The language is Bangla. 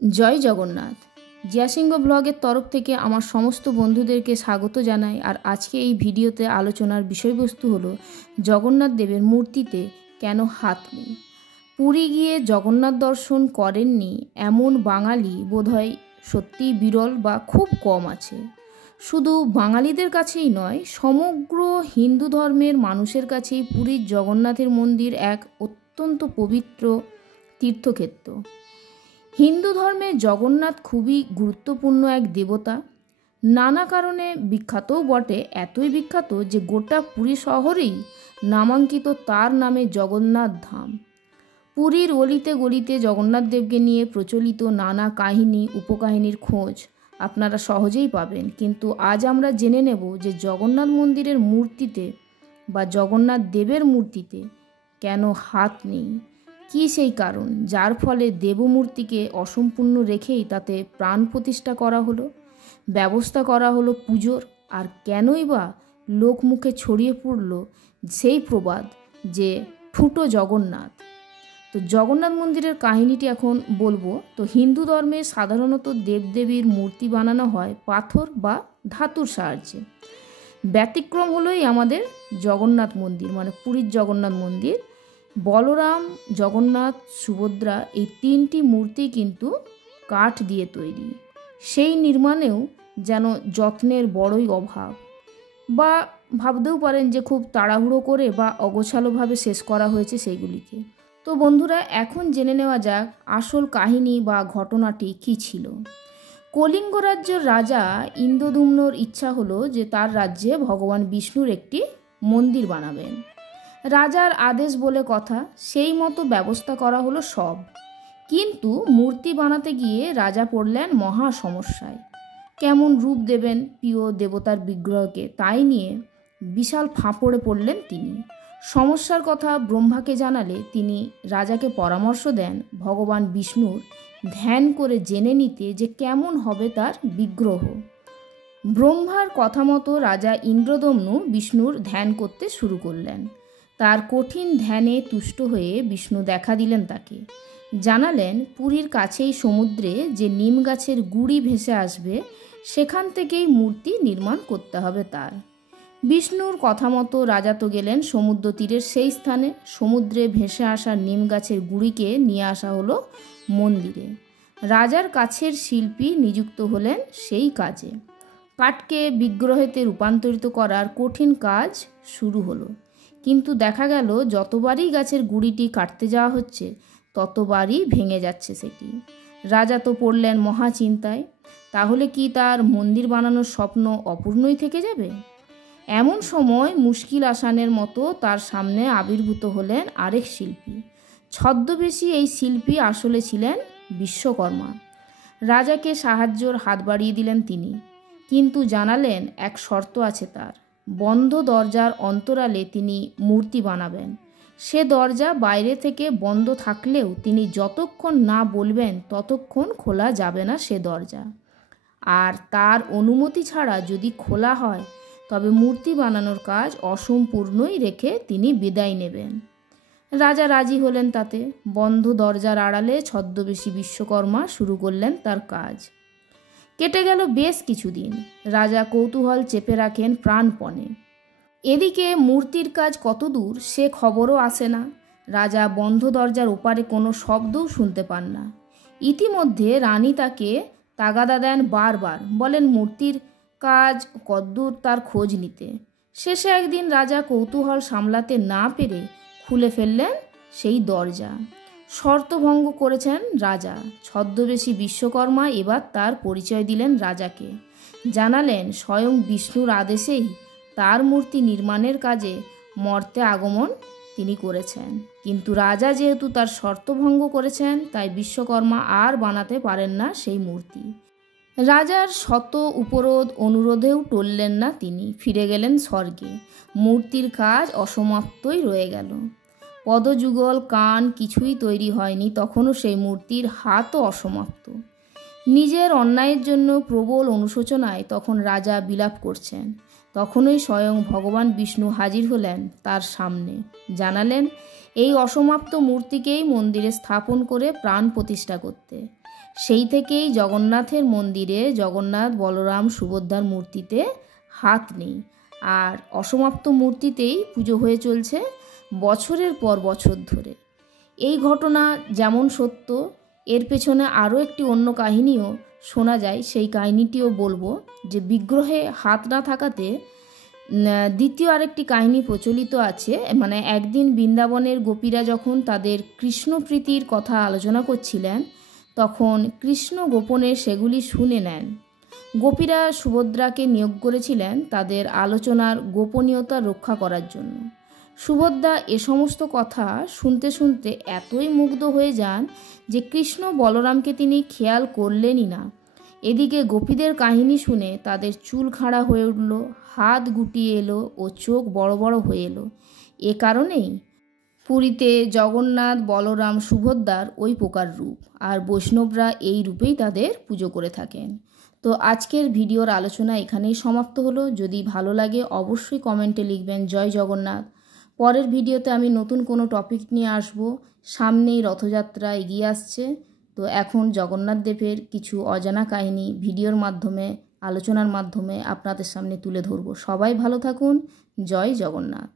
জয় জগন্নাথ। জিয়াসিংহ ব্লগের তরফ থেকে আমার সমস্ত বন্ধুদেরকে স্বাগত জানাই। আর আজকে এই ভিডিওতে আলোচনার বিষয়বস্তু হলো জগন্নাথ দেবের মূর্তিতে কেন হাত নেই। পুরী গিয়ে জগন্নাথ দর্শন করেননি এমন বাঙালি বোধহয় সত্যিই বিরল বা খুব কম আছে। শুধু বাঙালিদের কাছেই নয়, সমগ্র হিন্দু ধর্মের মানুষের কাছেই পুরীর জগন্নাথের মন্দির এক অত্যন্ত পবিত্র তীর্থক্ষেত্র। হিন্দু ধর্মে জগন্নাথ খুবই গুরুত্বপূর্ণ এক দেবতা, নানা কারণে বিখ্যাতও বটে। এতই বিখ্যাত যে গোটা পুরী শহরেই নামাঙ্কিত তার নামে জগন্নাথ ধাম। পুরীর অলিতে গলিতে জগন্নাথ দেবকে নিয়ে প্রচলিত নানা কাহিনী উপকাহিনীর খোঁজ আপনারা সহজেই পাবেন। কিন্তু আজ আমরা জেনে নেব যে জগন্নাথ মন্দিরের মূর্তিতে বা জগন্নাথ দেবের মূর্তিতে কেন হাত নেই। কী সেই কারণ যার ফলে দেবমূর্তিকে অসম্পূর্ণ রেখেই তাতে প্রাণ প্রতিষ্ঠা করা হলো, ব্যবস্থা করা হলো পুজোর। আর কেনই বা লোকমুখে ছড়িয়ে পড়ল সেই প্রবাদ যে ফুটো জগন্নাথ। তো জগন্নাথ মন্দিরের কাহিনীটি এখন বলবো। তো হিন্দু ধর্মে সাধারণত দেবদেবীর মূর্তি বানানো হয় পাথর বা ধাতুর সাহায্যে। ব্যতিক্রম হলোই আমাদের জগন্নাথ মন্দির, মানে পুরীর জগন্নাথ মন্দির। বলরাম, জগন্নাথ, সুভদ্রা এই তিনটি মূর্তি কিন্তু কাঠ দিয়ে তৈরি। সেই নির্মাণেও যেন যত্নের বড়ই অভাব, বা ভাবতেও পারেন যে খুব তাড়াহুড়ো করে বা অগোছালোভাবে শেষ করা হয়েছে সেইগুলিকে। তো বন্ধুরা, এখন জেনে নেওয়া যাক আসল কাহিনী বা ঘটনাটি কী ছিল। কলিঙ্গ রাজ্যের রাজা ইন্দ্রদ্যুম্নর ইচ্ছা হলো যে তার রাজ্যে ভগবান বিষ্ণুর একটি মন্দির বানাবেন। রাজার আদেশ বলে কথা, সেই মতো ব্যবস্থা করা হলো সব। কিন্তু মূর্তি বানাতে গিয়ে রাজা পড়লেন মহা সমস্যায়। কেমন রূপ দেবেন প্রিয় দেবতার বিগ্রহকে, তাই নিয়ে বিশাল ফাঁপড়ে পড়লেন তিনি। সমস্যার কথা ব্রহ্মাকে জানালে তিনি রাজাকে পরামর্শ দেন ভগবান বিষ্ণুর ধ্যান করে জেনে নিতে যে কেমন হবে তার বিগ্রহ। ব্রহ্মার কথা মতো রাজা ইন্দ্রদ্যুম্ন বিষ্ণুর ধ্যান করতে শুরু করলেন। তার কঠিন ধ্যানে তুষ্ট হয়ে বিষ্ণু দেখা দিলেন তাকে। জানালেন পুরীর কাছেই সমুদ্রে যে নিম গাছের গুড়ি ভেসে আসবে সেখান থেকেই মূর্তি নির্মাণ করতে হবে তার। বিষ্ণুর কথা মতো রাজা তো গেলেন সমুদ্র তীরের সেই স্থানে। সমুদ্রে ভেসে আসা নিম গাছের গুড়িকে নিয়ে আসা হলো মন্দিরে। রাজার কাছের শিল্পী নিযুক্ত হলেন সেই কাজে। কাঠকে বিগ্রহেতে রূপান্তরিত করার কঠিন কাজ শুরু হলো। কিন্তু দেখা গেল যতবারই গাছের গুড়িটি কাটতে যাওয়া হচ্ছে ততবারই ভেঙে যাচ্ছে সেটি। রাজা তো পড়লেন মহা চিন্তায়। তাহলে কি তার মন্দির বানানোর স্বপ্ন অপূর্ণই থেকে যাবে? এমন সময় মুশকিল আসানের মতো তার সামনে আবির্ভূত হলেন আরেক শিল্পী। ছদ্মবেশী এই শিল্পী আসলে ছিলেন বিশ্বকর্মা। রাজাকে সাহায্যর হাত বাড়িয়ে দিলেন তিনি, কিন্তু জানালেন এক শর্ত আছে তার। বন্ধ দরজার অন্তরালে তিনি মূর্তি বানাবেন। সে দরজা বাইরে থেকে বন্ধ থাকলেও তিনি যতক্ষণ না বলবেন ততক্ষণ খোলা যাবে না সে দরজা। আর তার অনুমতি ছাড়া যদি খোলা হয় তবে মূর্তি বানানোর কাজ অসম্পূর্ণই রেখে তিনি বিদায় নেবেন। রাজা রাজি হলেন তাতে। বন্ধ দরজার আড়ালে ছদ্মবেশী বিশ্বকর্মা শুরু করলেন তার কাজ। কেটে গেল বেশ কিছুদিন। রাজা কৌতূহল চেপে রাখেন প্রাণপণে। এদিকে মূর্তির কাজ কতদূর সে খবরও আসে না। রাজা বন্ধ দরজার ওপারে কোনো শব্দও শুনতে পান না। ইতিমধ্যে রানী তাকে তাগাদা দেন বারবার, বলেন মূর্তির কাজ কদ্দূর তার খোঁজ নিতে। শেষে একদিন রাজা কৌতূহল সামলাতে না পেরে খুলে ফেললেন সেই দরজা। শর্তভঙ্গ করেছেন রাজা। ছদ্মবেশী বিশ্বকর্মা এবার তার পরিচয় দিলেন রাজাকে। জানালেন স্বয়ং বিষ্ণুর আদেশেই তার মূর্তি নির্মাণের কাজে মর্তে আগমন তিনি করেছেন। কিন্তু রাজা যেহেতু তার শর্তভঙ্গ করেছেন তাই বিশ্বকর্মা আর বানাতে পারেন না সেই মূর্তি। রাজার শত উপরোধ অনুরোধেও টললেন না তিনি, ফিরে গেলেন স্বর্গে। মূর্তির কাজ অসমাপ্তই রয়ে গেল। পদযুগল কান কিছুই তৈরি হয়নি তখনও সেই মূর্তির হাতও অসমাপ্ত। নিজের অন্যায়ের জন্য প্রবল অনুশোচনায় তখন রাজা বিলাপ করছেন। তখনই স্বয়ং ভগবান বিষ্ণু হাজির হলেন তার সামনে। জানালেন এই অসমাপ্ত মূর্তিকেই মন্দিরে স্থাপন করে প্রাণ প্রতিষ্ঠা করতে। সেই থেকেই জগন্নাথের মন্দিরে জগন্নাথ, বলরাম, সুভদ্রার মূর্তিতে হাত নেই, আর অসমাপ্ত মূর্তিতেই পুজো হয়ে চলছে বছরের পর বছর ধরে। এই ঘটনা যেমন সত্য, এর পেছনে আরও একটি অন্য কাহিনীও শোনা যায়। সেই কাহিনীটিও বলবো, যে বিগ্রহে হাত না থাকাতে দ্বিতীয় আরেকটি কাহিনী প্রচলিত আছে। মানে একদিন বৃন্দাবনের গোপীরা যখন তাদের কৃষ্ণ প্রীতির কথা আলোচনা করছিলেন, তখন কৃষ্ণ গোপনে সেগুলি শুনে নেন। গোপীরা সুভদ্রাকে নিয়োগ করেছিলেন তাদের আলোচনার গোপনীয়তা রক্ষা করার জন্য। সুভদ্রা এ সমস্ত কথা শুনতে শুনতে এতই মুগ্ধ হয়ে যান যে কৃষ্ণ বলরামকে তিনি খেয়াল করলেনই না। এদিকে গোপীদের কাহিনী শুনে তাদের চুল খাড়া হয়ে উঠল, হাত গুটিয়ে এলো ও চোখ বড় বড় হয়ে এলো। এ কারণেই পুরীতে জগন্নাথ, বলরাম, সুভদ্রার ওই প্রকার রূপ, আর বৈষ্ণবরা এই রূপেই তাদের পুজো করে থাকেন। তো আজকের ভিডিওর আলোচনা এখানেই সমাপ্ত হলো। যদি ভালো লাগে অবশ্যই কমেন্টে লিখবেন জয় জগন্নাথ। পরের ভিডিওতে আমি নতুন কোনো টপিক নিয়ে আসব। সামনেই রথযাত্রা এগিয়ে আসছে, তো এখন জগন্নাথ দেবের কিছু অজানা কাহিনী ভিডিওর মাধ্যমে, আলোচনার মাধ্যমে আপনাদের সামনে তুলে ধরব। সবাই ভালো থাকুন। জয় জগন্নাথ।